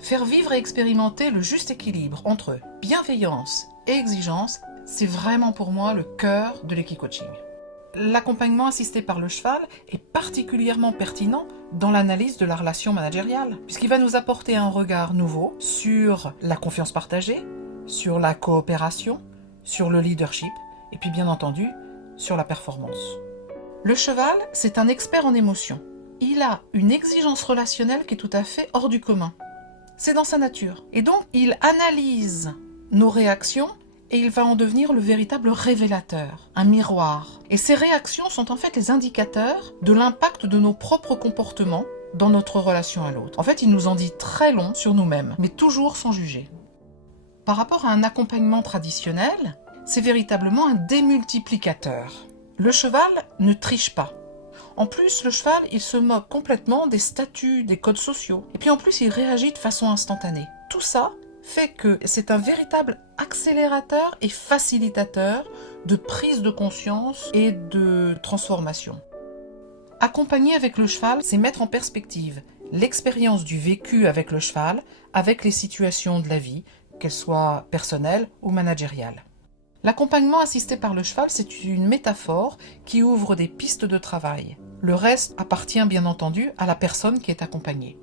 Faire vivre et expérimenter le juste équilibre entre bienveillance et exigence, c'est vraiment pour moi le cœur de l'équicoaching. L'accompagnement assisté par le cheval est particulièrement pertinent dans l'analyse de la relation managériale, puisqu'il va nous apporter un regard nouveau sur la confiance partagée, sur la coopération, sur le leadership, et puis bien entendu, sur la performance. Le cheval, c'est un expert en émotions. Il a une exigence relationnelle qui est tout à fait hors du commun. C'est dans sa nature. Et donc, il analyse nos réactions et il va en devenir le véritable révélateur, un miroir. Et ces réactions sont en fait les indicateurs de l'impact de nos propres comportements dans notre relation à l'autre. En fait, il nous en dit très long sur nous-mêmes, mais toujours sans juger. Par rapport à un accompagnement traditionnel, c'est véritablement un démultiplicateur. Le cheval ne triche pas. En plus, le cheval, il se moque complètement des statuts, des codes sociaux. Et puis en plus, il réagit de façon instantanée. Tout ça fait que c'est un véritable accélérateur et facilitateur de prise de conscience et de transformation. Accompagner avec le cheval, c'est mettre en perspective l'expérience du vécu avec le cheval, avec les situations de la vie, qu'elles soient personnelles ou managériales. L'accompagnement assisté par le cheval, c'est une métaphore qui ouvre des pistes de travail. Le reste appartient bien entendu à la personne qui est accompagnée.